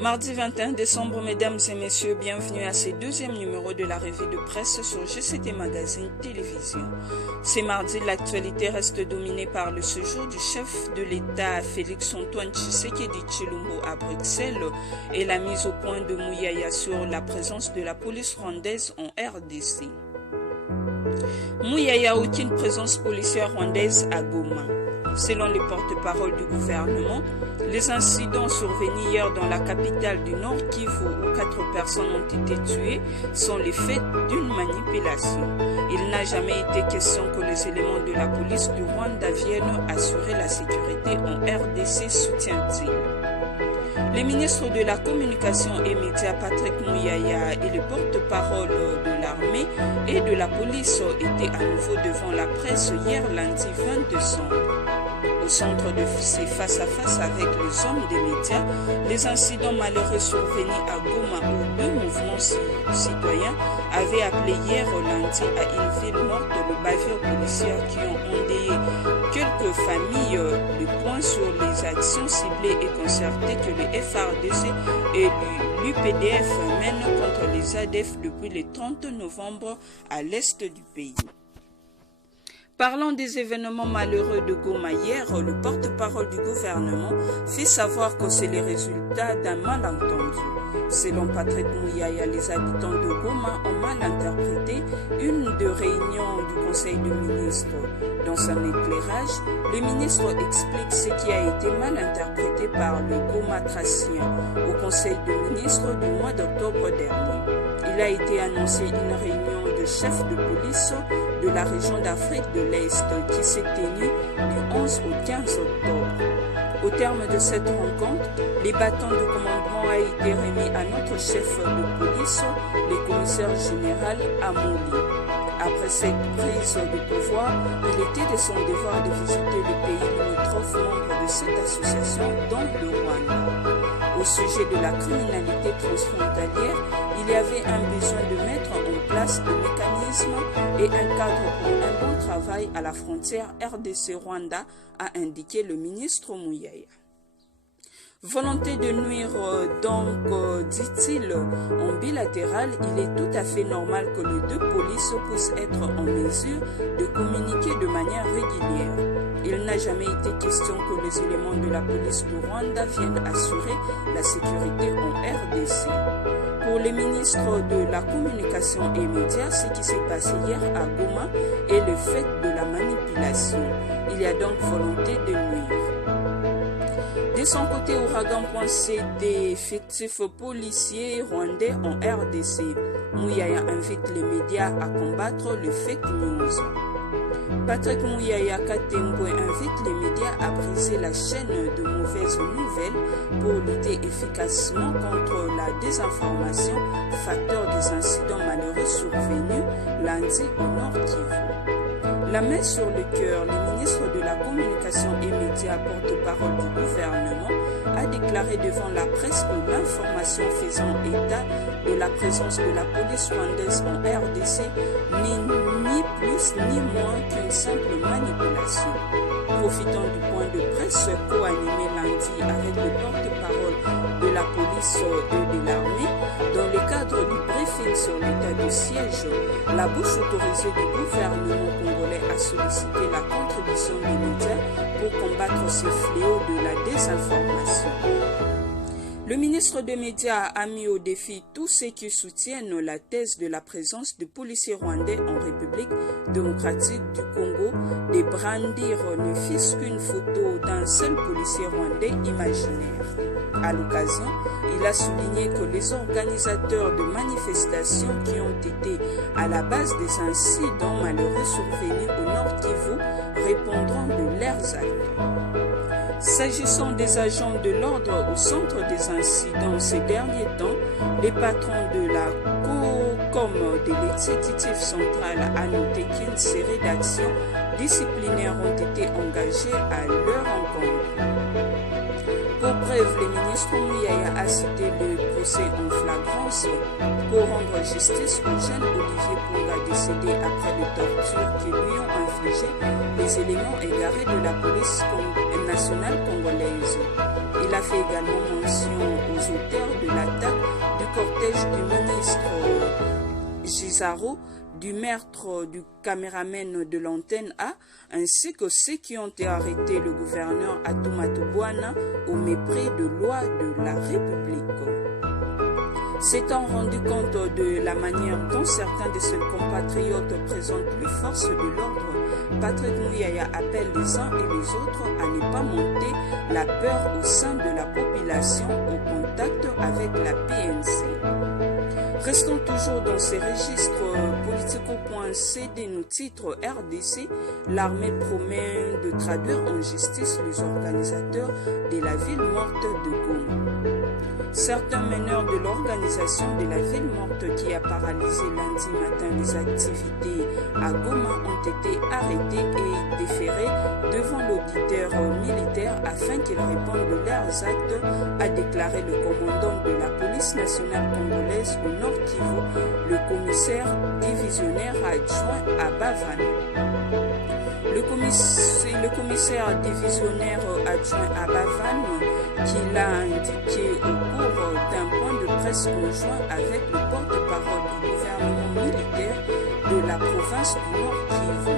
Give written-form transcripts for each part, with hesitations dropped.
Mardi 21 décembre, mesdames et messieurs, bienvenue à ce deuxième numéro de la revue de presse sur GCT Magazine Télévision. Ce mardi, l'actualité reste dominée par le séjour du chef de l'État Félix-Antoine Tshisekedi Tshilombo à Bruxelles et la mise au point de Mouyaya sur la présence de la police rwandaise en RDC. Mouyaya a aucune présence policière rwandaise à Goma. Selon les porte-paroles du gouvernement, les incidents survenus hier dans la capitale du Nord Kivu où 4 personnes ont été tuées sont les faits d'une manipulation. Il n'a jamais été question que les éléments de la police du Rwanda viennent assurer la sécurité en RDC, soutient-il. Le ministre de la Communication et Médias Patrick Mouyaya et le porte-parole de l'armée et de la police étaient à nouveau devant la presse hier lundi 20 décembre. Au centre de ces face-à-face avec les hommes des médias, les incidents malheureux survenus à Goma où 2 mouvements citoyens avaient appelé hier lundi à une ville morte de bavures policières qui ont endeuillé quelques familles. Le point sur les actions ciblées et concertées que le FARDC et l'UPDF mènent contre les ADF depuis le 30 novembre à l'est du pays. Parlant des événements malheureux de Goma hier, le porte-parole du gouvernement fait savoir que c'est le résultat d'un malentendu. Selon Patrick Mouyaya, les habitants de Goma ont mal interprété une des réunions du Conseil des ministres. Dans son éclairage, le ministre explique ce qui a été mal interprété par le Goma-Tracien au Conseil des ministres du mois d'octobre dernier. Il a été annoncé une réunion de chefs de police de la région d'Afrique de l'Est qui s'est tenue du 11 au 15 octobre. Au terme de cette rencontre, les bâtons de commandement a été remis à notre chef de police, le commissaire général Amouli. Après cette prise de pouvoir, il était de son devoir de visiter le pays limitrophe membre de cette association, dont le Rwanda. Au sujet de la criminalité transfrontalière, il y avait un besoin de mettre en place des mécanismes et un cadre pour un bon travail à la frontière RDC-Rwanda, a indiqué le ministre Mouyaya. Volonté de nuire, dit-il, en bilatéral, il est tout à fait normal que les 2 polices puissent être en mesure de communiquer de manière régulière. Il n'a jamais été question que les éléments de la police du Rwanda viennent assurer la sécurité en RDC. Pour les ministres de la Communication et Médias, ce qui s'est passé hier à Goma est le fait de la manipulation. Il y a donc volonté de nuire. De son côté, Ouragan.c des effectifs policiers rwandais en RDC. Mouyaya invite les médias à combattre le fake news. Patrick Mouyaya Katembo invite les médias à briser la chaîne de mauvaises nouvelles pour lutter efficacement contre la désinformation, facteur des incidents malheureux survenus lundi au Nord Kivu. La main sur le cœur, le ministre de la Communication et Médias, porte-parole du gouvernement, a déclaré devant la presse que l'information faisant état de la présence de la police rwandaise en RDC n'est ni plus ni moins qu'une simple manipulation. Profitant du point de presse co-animé lundi avec le porte-parole de la police et de l'armée, dans le cadre du briefing sur l'état de siège, la bouche autorisée du gouvernement congolais a sollicité la contribution des médias pour combattre ces fléaux de la désinformation. Le ministre des Médias a mis au défi tous ceux qui soutiennent la thèse de la présence de policiers rwandais en République démocratique du Congo de brandir ne fût-ce qu'une photo d'un seul policier rwandais imaginaire. À l'occasion, il a souligné que les organisateurs de manifestations qui ont été à la base des incidents malheureux survenus au Nord Kivu répondront de leurs actes. S'agissant des agents de l'ordre au centre des incidents ces derniers temps, les patrons de la COCOM de l'exécutif central a noté qu'une série d'actions disciplinaires ont été engagées à leur encontre. Pour preuve, le ministre Mouyaya a cité le procès en flagrance pour rendre justice au jeune Olivier Ponga décédé après les tortures qui lui ont infligé les éléments égarés de la police nationale congolaise. Il a fait également mention aux auteurs de l'attaque du cortège du ministre Gisaro, du meurtre du caméraman de l'antenne A, ainsi que ceux qui ont arrêté le gouverneur Atumatu Bwana au mépris de loi de la République. S'étant rendu compte de la manière dont certains de ses compatriotes présentent les forces de l'ordre, Patrick Muyaya appelle les uns et les autres à ne pas monter la peur au sein de la population au contact avec la PNC. Restons toujours dans ces registres politico.cd, nous titre RDC, l'armée promet de traduire en justice les organisateurs de la ville morte de Goma. Certains meneurs de l'organisation de la ville morte qui a paralysé lundi matin les activités à Goma ont été arrêtés et déférés devant l'auditeur militaire afin qu'ils répondent de leurs actes, a déclaré le commandant de la police nationale congolaise au Nord Kivu, le commissaire divisionnaire adjoint à Bavan. Le commissaire divisionnaire adjoint à Bavan, qui l'a indiqué au cours d'un point de presse conjoint avec le porte-parole du gouvernement militaire de la province du Nord Kivu,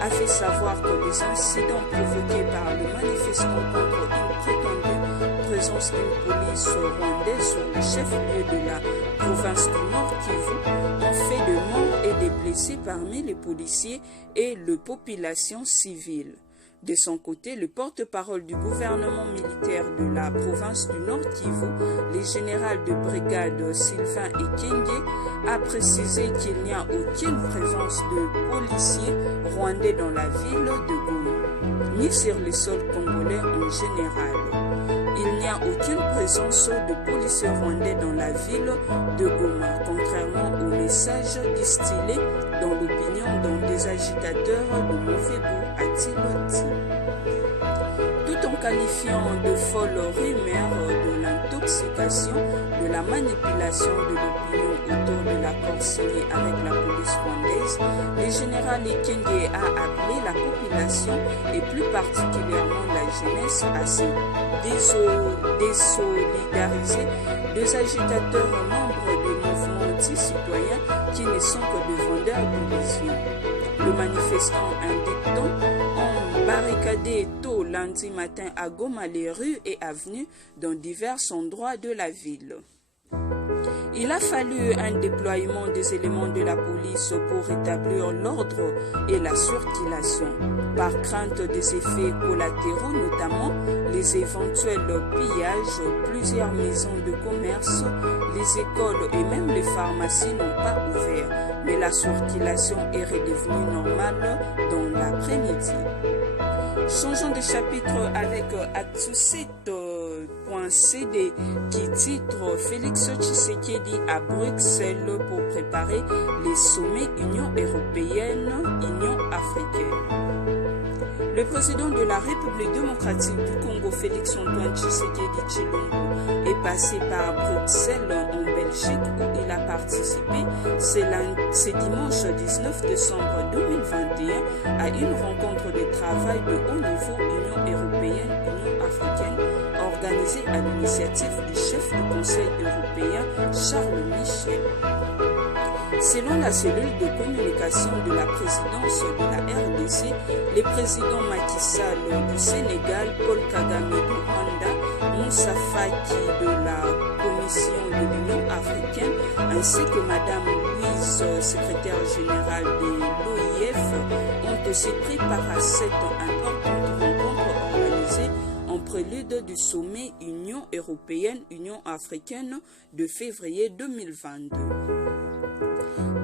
a fait savoir que les incidents provoqués par les manifestants contre une prétendue présence d'une police rwandaise sur le chef-lieu de la province du Nord Kivu ont fait de morts et des blessés parmi les policiers et la population civile. De son côté, le porte-parole du gouvernement militaire de la province du Nord Kivu, le général de brigade Sylvain Ekenge, a précisé qu'il n'y a aucune présence de policiers rwandais dans la ville de Goma, ni sur le sol congolais en général. Il n'y a aucune présence de policiers rwandais dans la ville de Goma, contrairement aux messages distillés dans l'opinion dans des agitateurs de mauvais goût, a-t-il dit. Tout en qualifiant de folle rumeur de l'intoxication, de la manipulation de l'opinion autour de l'accord signé avec la police rwandaise, le général Ekenge a appelé la population et plus particulièrement la jeunesse à se désolidariser des agitateurs membres de mouvements anti-citoyens qui ne sont que des vendeurs d'illusions. Le manifestant indique-t-on ont barricadé tôt lundi matin à Goma les rues et avenues dans divers endroits de la ville. Il a fallu un déploiement des éléments de la police pour rétablir l'ordre et la circulation, par crainte des effets collatéraux, notamment les éventuels pillages. Plusieurs maisons de commerce, les écoles et même les pharmacies n'ont pas ouvert, mais la circulation est redevenue normale dans l'après-midi. Changeons de chapitre avec Actu7.cd qui titre Félix Tshisekedi à Bruxelles pour préparer les sommets Union européenne, Union africaine. Le président de la République démocratique du Congo, Félix Antoine Tshisekedi Tshilombo, est passé par Bruxelles en Belgique où il a participé ce dimanche 19 décembre 2021 à une rencontre de travail de haut niveau Union européenne, Union africaine organisée à l'initiative du chef du Conseil européen Charles Michel. Selon la cellule de communication de la présidence de la RDC, les présidents Macky Sall du Sénégal, Paul Kagame du Rwanda, Moussa Faki de la Commission de l'Union africaine, ainsi que Madame Louise, secrétaire générale de l'OIF, ont aussi pris part à cette importante rencontre organisée en prélude du sommet Union européenne-Union africaine de février 2022.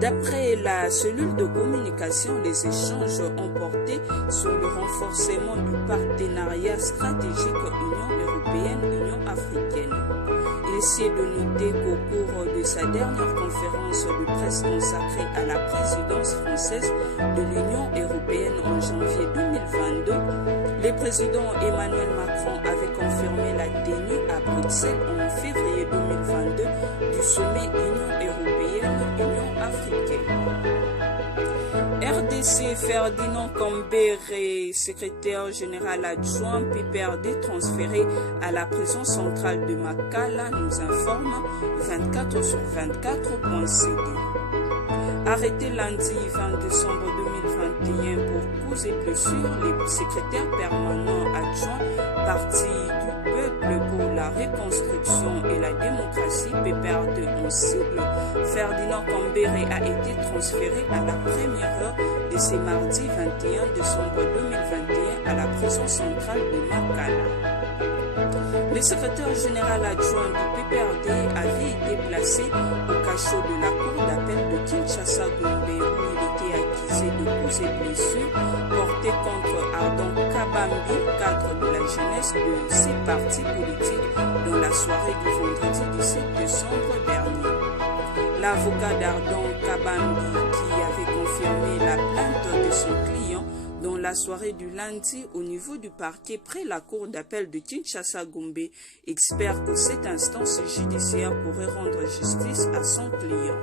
D'après la cellule de communication, les échanges ont porté sur le renforcement du partenariat stratégique Union européenne-Union africaine. Il s'est de noter qu'au cours de sa dernière conférence de presse consacrée à la présidence française de l'Union européenne en janvier 2022, le président Emmanuel Macron avait confirmé la tenue à Bruxelles en février 2022 du sommet Union européenne-Union africaine. JDC Ferdinand Kambere, secrétaire général adjoint PPRD transféré à la prison centrale de Makala, nous informe 24 sur 24.cd. Arrêté lundi 20 décembre 2021 pour cause et blessures, les secrétaires permanents adjoints Parti du peuple pour la reconstruction et la démocratie PPRD en cible, Ferdinand Kambere a été transféré à la première heure de ce mardi 21 décembre 2021 à la prison centrale de Makala. Le secrétaire général adjoint du PPRD avait été placé au cachot de la cour d'appel de Kinshasa Gombe où il était accusé de coups et blessures portés contre Ardon Kabambi, cadre de la jeunesse de ses partis politiques, dans la soirée du vendredi 17 décembre dernier. L'avocat d'Ardon Kabambi, qui avait confirmé la plainte de son client dans la soirée du lundi au niveau du parquet près la cour d'appel de Kinshasa Gombe, espère que cette instance judiciaire pourrait rendre justice à son client.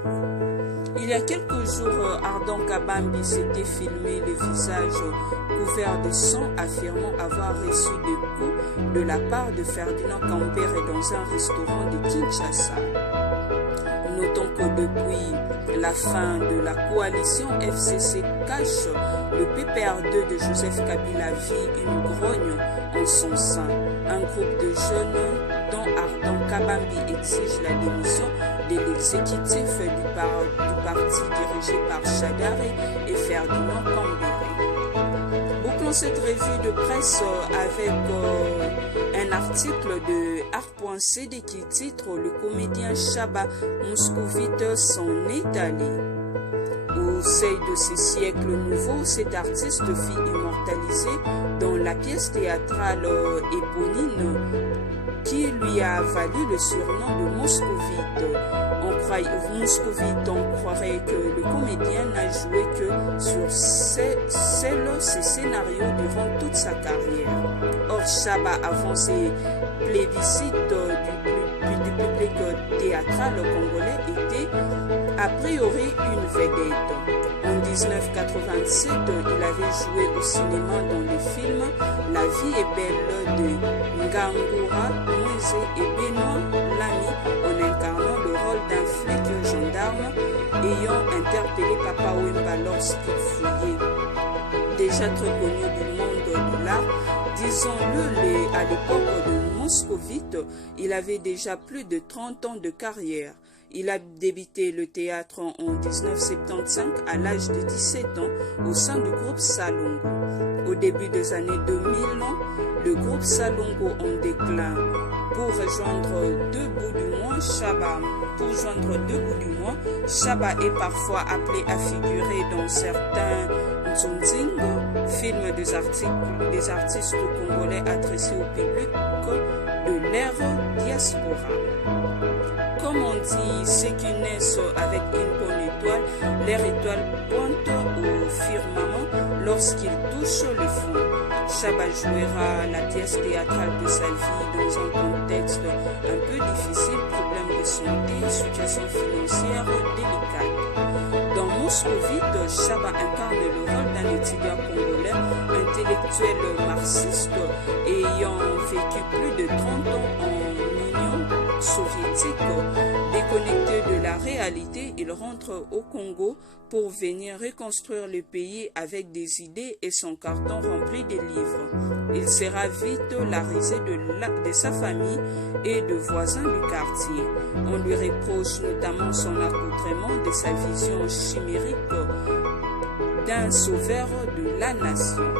Il y a quelques jours, Ardon Kabambi s'était filmé le visage couvert de sang, affirmant avoir reçu des coups de la part de Ferdinand Kambere dans un restaurant de Kinshasa. Notons que depuis la fin de la coalition FCC cache, le PPR2 de Joseph Kabila vit une grogne en son sein. Un groupe de jeunes dont Ardon Kabambi exige la démission de l'exécutif du parti dirigé par Chadare et Ferdinand Kambere. Bouclons cette revue de presse avec un article de Art.cd qui titre « Le comédien Chaba Moscovite s'en est allé ». Au seuil de ce siècle nouveau, cet artiste fut immortalisé dans la pièce théâtrale éponyme qui lui a valu le surnom de Moscovite. On croirait que le comédien n'a joué que sur ces scénarios durant toute sa carrière. Or, Chaba, avant ses plébiscites du public théâtral congolais, était a priori une vedette. En 1987, il avait joué au cinéma dans le film La vie est belle de Ngangura Mweze et Benoît Lamy en incarnant le rôle d'un flic gendarme ayant interpellé Papa Wemba lorsqu'il fouillait. Déjà très connu du monde de l'art, disons-le, à l'époque de Moscovite, il avait déjà plus de 30 ans de carrière. Il a débuté le théâtre en 1975 à l'âge de 17 ans au sein du groupe Salongo. Au début des années 2000, le groupe Salongo en déclin. Pour rejoindre deux bouts du mois, Chaba est parfois appelé à figurer dans certains Nzonzingo, films des artistes congolais adressés au public de l'ère diaspora. Comme on dit, ceux qui naissent avec une bonne étoile, leur étoile pointe au firmament lorsqu'ils touchent le fond. Chaba jouera la pièce théâtrale de sa vie dans un contexte un peu difficile, problème de santé, situation financière délicate. Dans Moscovite, Chaba incarne le rôle d'un étudiant congolais, intellectuel marxiste, ayant vécu plus de 30 ans en Union soviétique. Déconnecté de la réalité, il rentre au Congo pour venir reconstruire le pays avec des idées et son carton rempli de livres. Il sera vite la risée de sa famille et de voisins du quartier. On lui reproche notamment son accoutrement de sa vision chimérique d'un sauveur de la nation.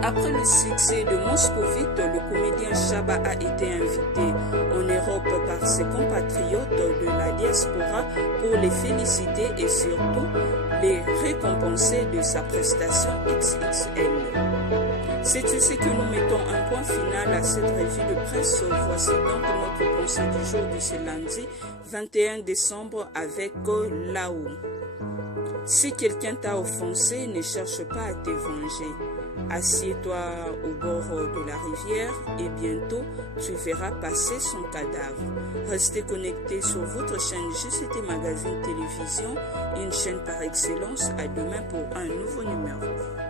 Après le succès de Moscovite, le comédien Chaba a été invité en Europe par ses compatriotes de la diaspora pour les féliciter et surtout les récompenser de sa prestation XXL. C'est ici que nous mettons un point final à cette revue de presse. Voici donc notre pensée du jour de ce lundi 21 décembre avec Lao. Si quelqu'un t'a offensé, ne cherche pas à te venger. Assieds-toi au bord de la rivière et bientôt tu verras passer son cadavre. Restez connectés sur votre chaîne GCT Magazine Télévision, une chaîne par excellence. À demain pour un nouveau numéro.